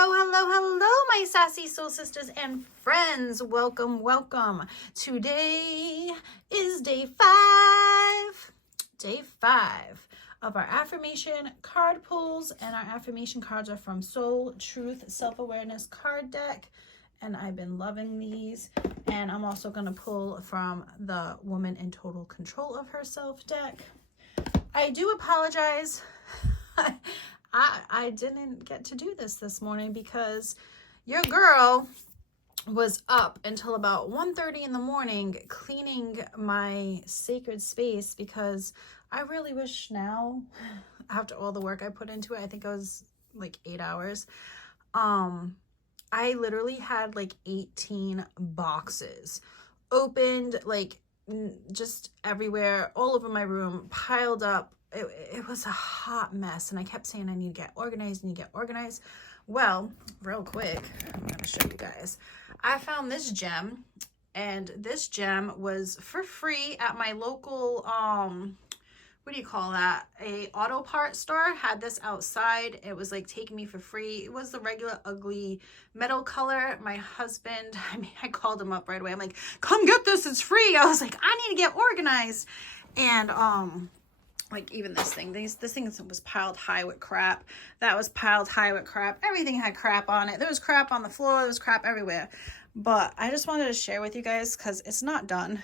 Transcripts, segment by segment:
Hello, my sassy soul sisters and friends. Welcome. Today is day five of our affirmation card pulls, and our affirmation cards are from Soul Truth Self-Awareness card deck, and I've been loving these. And I'm also going to pull from the Woman in Total Control of Herself deck. I do apologize. I didn't get to do this morning because your girl was up until about 1:30 in the morning cleaning my sacred space, because I really wish now, after all the work I put into it, I think it was like 8 hours, I literally had like 18 boxes opened, like just everywhere, all over my room, piled up. It was a hot mess, and I kept saying I need to get organized. Well, real quick, I'm going to show you guys. I found this gem, and this gem was for free at my local, what do you call that? A auto parts store had this outside. It was like taking me for free. It was the regular ugly metal color. My husband, I called him up right away. I'm like, come get this, it's free. I was like, I need to get organized. And, like even this thing was piled high with crap. That was piled high with crap. Everything had crap on it. There was crap on the floor. There was crap everywhere. But I just wanted to share with you guys because it's not done.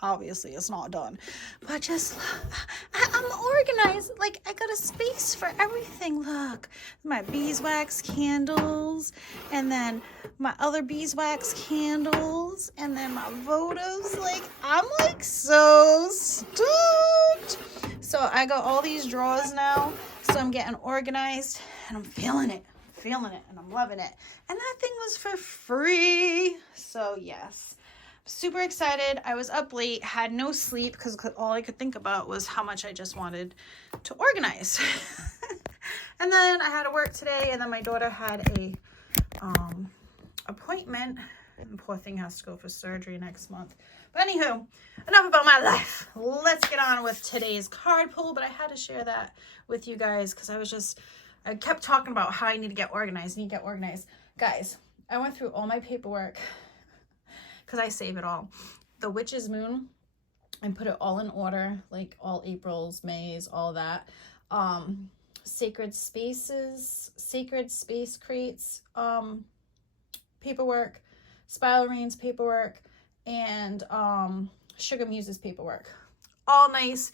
Obviously it's not done, but just I'm organized. Like I got a space for everything. Look, my beeswax candles, and then my other beeswax candles, and then my votives. Like I'm like so stoked. So I got all these drawers now, so I'm getting organized, and I'm feeling it, and I'm loving it. And that thing was for free, so yes. Super excited. I was up late, had no sleep because all I could think about was how much I just wanted to organize. And then I had to work today, and then my daughter had a appointment, and poor thing has to go for surgery next month. But anywho, enough about my life. Let's get on with today's card pull. But I had to share that with you guys because I kept talking about how I need to get organized. Guys, I went through all my paperwork, because I save it all. The Witch's Moon, and put it all in order, like all Aprils, Mays, all that. Sacred Space Crates, paperwork, Spiralines paperwork, and Sugar Muses paperwork. All nice.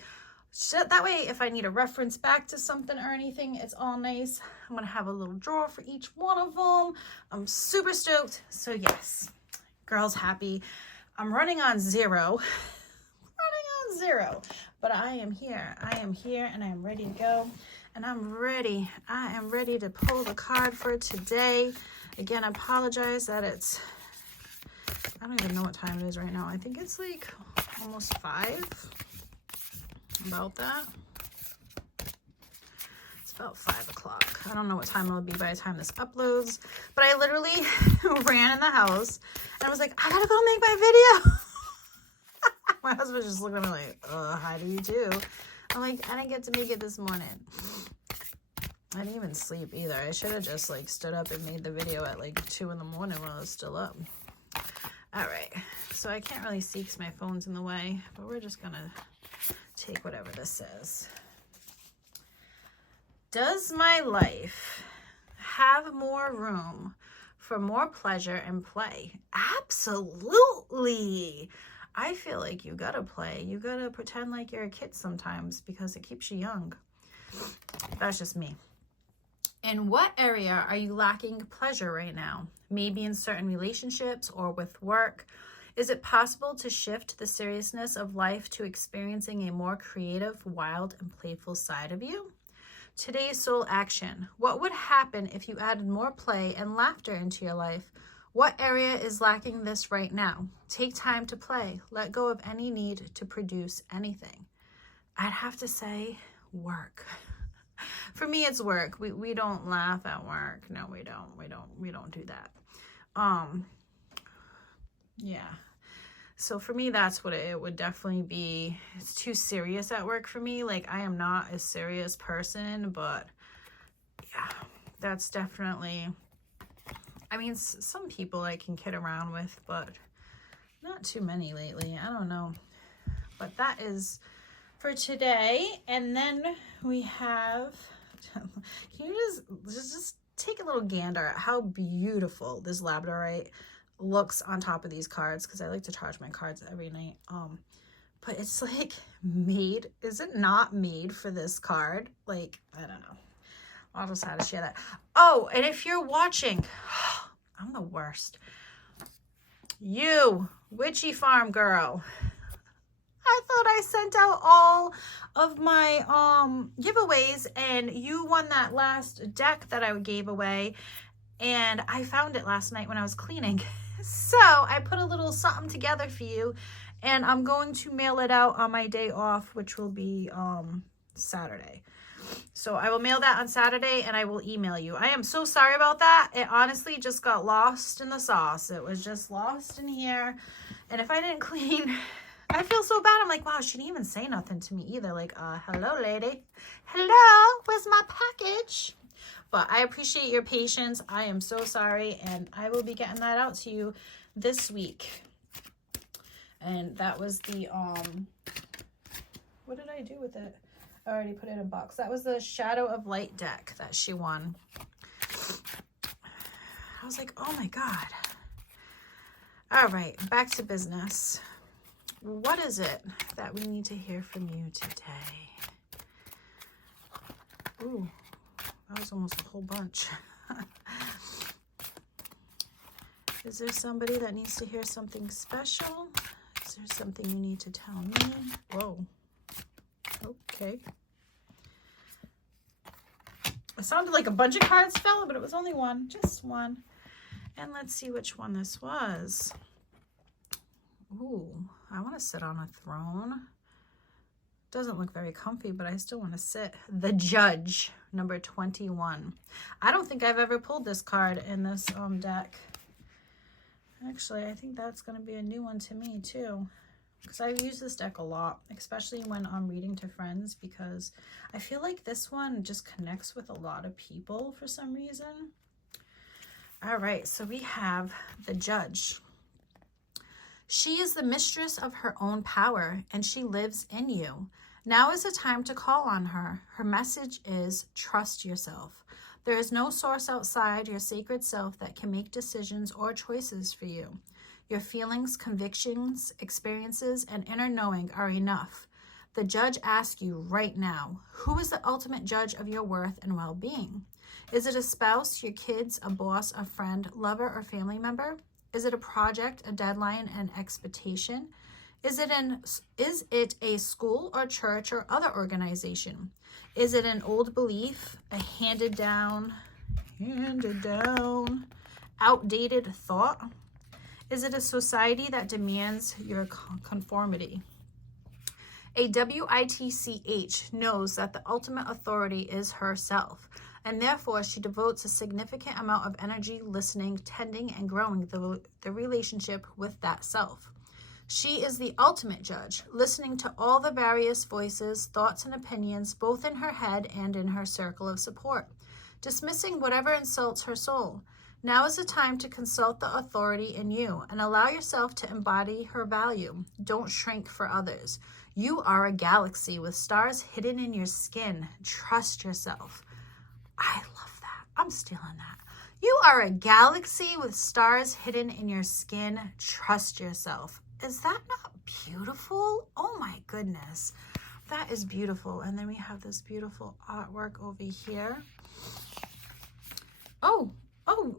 So that way, if I need a reference back to something or anything, it's all nice. I'm going to have a little drawer for each one of them. I'm super stoked. So yes. Girl's happy. I'm running on zero, but I am here, and I am ready to go, and I am ready to pull the card for today. Again, I apologize that I don't even know what time it is right now. I think it's like almost 5, about that. About 5 o'clock. I don't know what time it'll be by the time this uploads, but I literally ran in the house and I was like, I gotta go make my video. My husband just looked at me like, how do you do? I'm like, I didn't get to make it this morning. I didn't even sleep either. I should have just like stood up and made the video at like 2 in the morning when I was still up. All right, so I can't really see because my phone's in the way, but we're just gonna take whatever this says. Does my life have more room for more pleasure and play? Absolutely. I feel like you gotta play. You gotta pretend like you're a kid sometimes because it keeps you young. That's just me. In what area are you lacking pleasure right now? Maybe in certain relationships or with work. Is it possible to shift the seriousness of life to experiencing a more creative, wild, and playful side of you? Today's soul action. What would happen if you added more play and laughter into your life? What area is lacking this right now? Take time to play. Let go of any need to produce anything. I'd have to say work. For me, it's work. We don't laugh at work. No, we don't. We don't do that. Yeah. So for me, that's what it would definitely be. It's too serious at work for me. Like I am not a serious person, but yeah, that's definitely, I mean, some people I can kid around with, but not too many lately. I don't know. But that is for today. And then we have, can you just take a little gander at how beautiful this labradorite looks on top of these cards, because I like to charge my cards every night. But it's like made, is it not made for this card? Like, I don't know. I'll just have to share that. Oh, and if you're watching, I'm the worst. You, Witchy Farm girl. I thought I sent out all of my giveaways, and you won that last deck that I gave away, and I found it last night when I was cleaning. So I put a little something together for you, and I'm going to mail it out on my day off, which will be Saturday. So I will mail that on Saturday, and I will email you. I am so sorry about that. It honestly just got lost in the sauce. It was just lost in here. And if I didn't clean, I feel so bad. I'm like, wow, she didn't even say nothing to me either. Like, hello, lady. Hello, where's my package? But I appreciate your patience. I am so sorry, and I will be getting that out to you this week. And that was the, what did I do with it? I already put it in a box. That was the Shadow of Light deck that she won. I was like, oh my God. All right, back to business. What is it that we need to hear from you today? Ooh, that was almost a whole bunch. Is there somebody that needs to hear something special? Is there something you need to tell me? Whoa. Okay. It sounded like a bunch of cards fell, but it was only one, just one. And let's see which one this was. Ooh, I want to sit on a throne. Doesn't look very comfy, but I still want to sit. The Judge, number 21. I don't think I've ever pulled this card in this deck. Actually, I think that's going to be a new one to me too, because I've used this deck a lot, especially when I'm reading to friends, because I feel like this one just connects with a lot of people for some reason. All right, so we have the Judge. She is the mistress of her own power, and she lives in you. Now is the time to call on her. Her message is trust yourself. There is no source outside your sacred self that can make decisions or choices for you. Your feelings, convictions, experiences, and inner knowing are enough. The Judge asks you right now, who is the ultimate judge of your worth and well-being? Is it a spouse, your kids, a boss, a friend, lover, or family member? Is it a project, a deadline, an expectation? Is it a school or church or other organization? Is it an old belief, a handed down, outdated thought? Is it a society that demands your conformity? A WITCH knows that the ultimate authority is herself, and therefore she devotes a significant amount of energy listening, tending, and growing the relationship with that self. She is the ultimate judge, listening to all the various voices, thoughts, and opinions, both in her head and in her circle of support, dismissing whatever insults her soul. Now is the time to consult the authority in you and allow yourself to embody her value. Don't shrink for others. You are a galaxy with stars hidden in your skin. Trust yourself. I love that. I'm stealing that. You are a galaxy with stars hidden in your skin. Trust yourself. Is that not beautiful? Oh my goodness. That is beautiful. And then we have this beautiful artwork over here. Oh,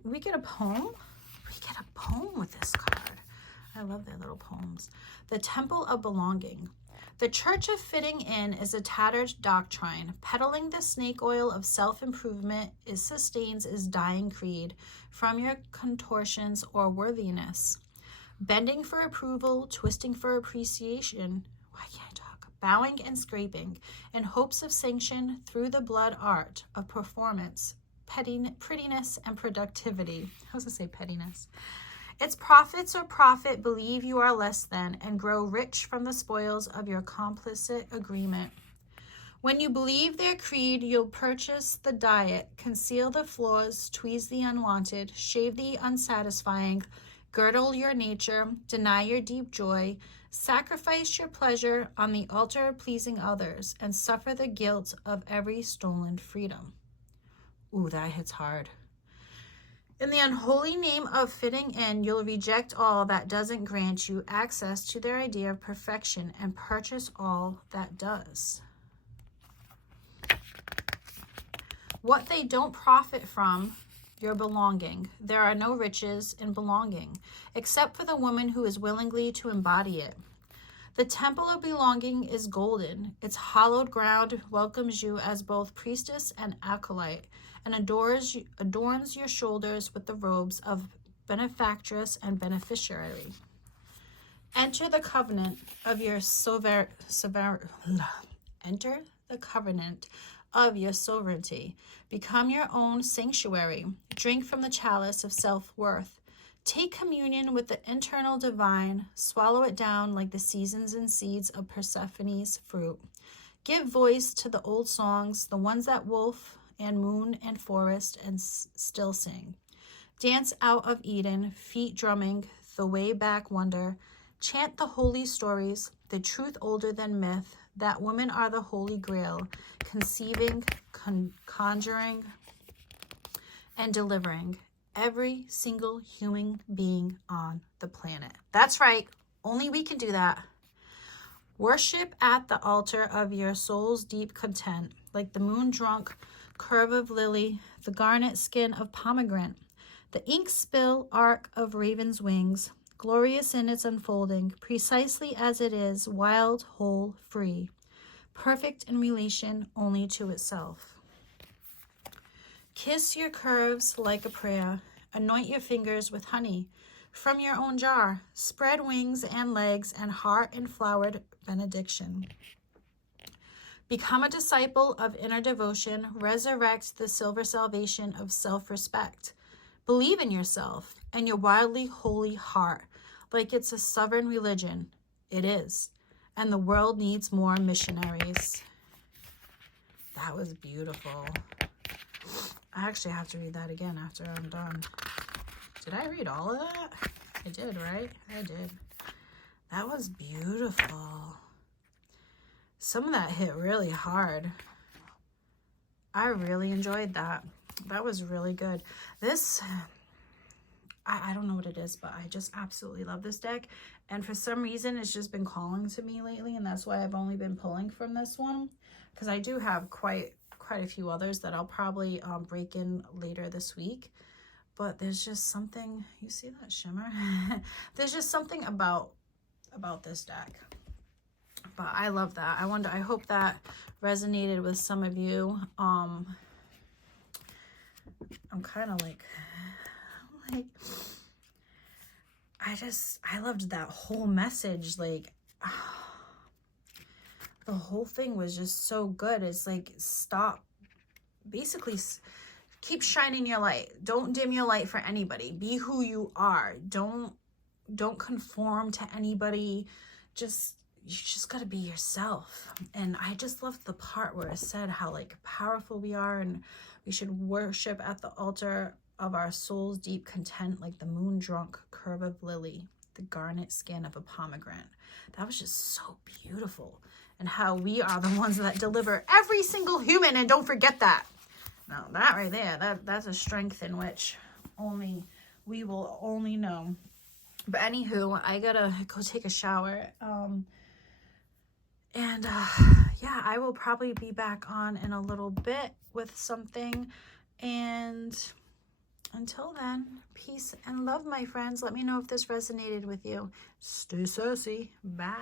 we get a poem? We get a poem with this card. I love their little poems. The Temple of Belonging. The Church of Fitting In is a tattered doctrine. Peddling the snake oil of self-improvement sustains its dying creed from your contortions or worthiness. Bending for approval, twisting for appreciation. Why can't I talk? Bowing and scraping in hopes of sanction through the blood art of performance, prettiness, and productivity. I was going to say pettiness. Its prophets or prophet believe you are less than and grow rich from the spoils of your complicit agreement. When you believe their creed, you'll purchase the diet, conceal the flaws, tweeze the unwanted, shave the unsatisfying, girdle your nature, deny your deep joy, sacrifice your pleasure on the altar of pleasing others, and suffer the guilt of every stolen freedom. Ooh, that hits hard. In the unholy name of fitting in, you'll reject all that doesn't grant you access to their idea of perfection and purchase all that does. What they don't profit from, your belonging. There are no riches in belonging, except for the woman who is willingly to embody it. The temple of belonging is golden. Its hallowed ground welcomes you as both priestess and acolyte, and adorns your shoulders with the robes of benefactress and beneficiary. Enter the covenant of your enter the covenant of your sovereignty. Become your own sanctuary. Drink from the chalice of self-worth. Take communion with the internal divine. Swallow it down like the seasons and seeds of Persephone's fruit. Give voice to the old songs, the ones that wolf and moon and forest and still sing. Dance out of Eden, feet drumming, the way back wonder. Chant the holy stories, the truth older than myth, that women are the holy grail, conceiving, conjuring, and delivering every single human being on the planet. That's right. Only we can do that. Worship at the altar of your soul's deep content, like the moon-drunk curve of lily, the garnet skin of pomegranate, the ink spill arc of raven's wings, glorious in its unfolding, precisely as it is, wild, whole, free, perfect in relation only to itself. Kiss your curves like a prayer. Anoint your fingers with honey from your own jar. Spread wings and legs and heart and flowered benediction. Become a disciple of inner devotion. Resurrect the silver salvation of self-respect. Believe in yourself and your wildly holy heart like it's a sovereign religion. It is. And the world needs more missionaries. That was beautiful. I actually have to read that again after I'm done. Did I read all of that? I did, right? I did. That was beautiful. Some of that hit really hard. I really enjoyed that. That was really good. This, I don't know what it is, but I just absolutely love this deck. And for some reason, it's just been calling to me lately. And that's why I've only been pulling from this one. Because I do have quite a few others that I'll probably break in later this week. But there's just something, you see that shimmer? There's just something about this deck. But I love that. I hope that resonated with some of you. I'm kind of like, I loved that whole message. Like, the whole thing was just so good. It's like, stop, basically keep shining your light. Don't dim your light for anybody. Be who you are. Don't conform to anybody. You just got to be yourself. And I just loved the part where it said how like powerful we are and we should worship at the altar of our soul's deep content, like the moon drunk curve of lily, the garnet skin of a pomegranate. That was just so beautiful. And how we are the ones that deliver every single human. And don't forget that. Now that right there, that's a strength in which only we will only know. But anywho, I gotta go take a shower. Yeah, I will probably be back on in a little bit with something. And until then, peace and love, my friends. Let me know if this resonated with you. Stay sassy. Bye.